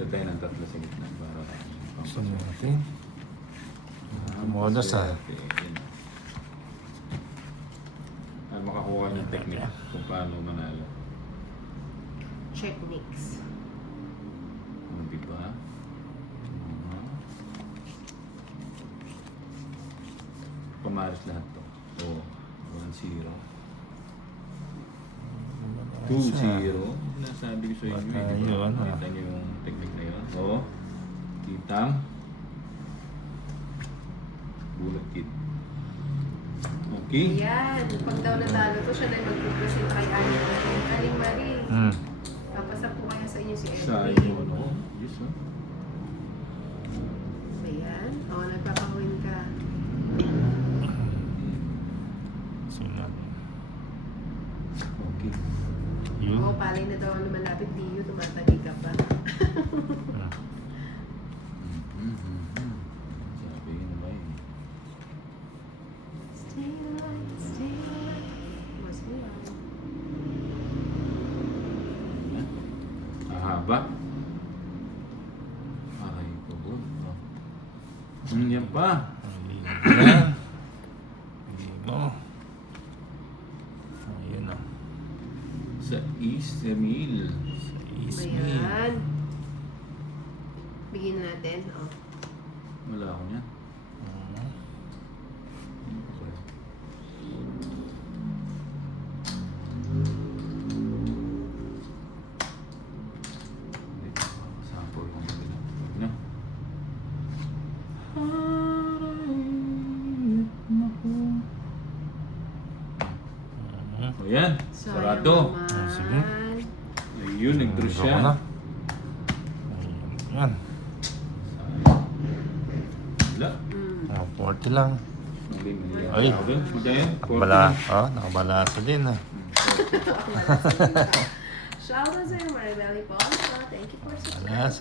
Tira tayo ng tatlo sa gitna para Gusto natin. Modas ah. Makakuha ng technique kung paano manalo. Techniques. Di ba? Pamaris lahat to. Oo. 1-0. 2-0. Nasabi ko sa inyo. Bata Di ba? yun, ha? Kita niyo yung technique na yun. Oo. Kitang. Bullet kit. Okay. Ayan. Pag daw natalo to, siya na yung magpupresent kay Aling Marie. Aling Marie. Papasa po kayo sa inyo si Sa Edwin. inyo, ano? Yes, ha? Ayan. O, nagpapawin ka. Sino? Okay. Yun. Oo, palay na daw ang lumalapit. Di yun, tumatagi ka pa. Sabi yun ba yun? Stay alive, stay alive. Mas mo yan. Ahaba. Aray ko po. Yan pa. Yan. Hindi mo. Ayun na. Sa East Emil. Sa Ismail. Ayan. Bigyan natin. O. Wala ako niyan. Sample ko na. O yan, sarado. naman. Sige. Ayun, nag-draw Ikaw siya. na. Yan. Wala. Mm. 40 lang. Ay. Nakabala. Oh, nakabalasa din ah. Shout out sa'yo, Maribel Iponso. Thank you for subscribing. Balasa.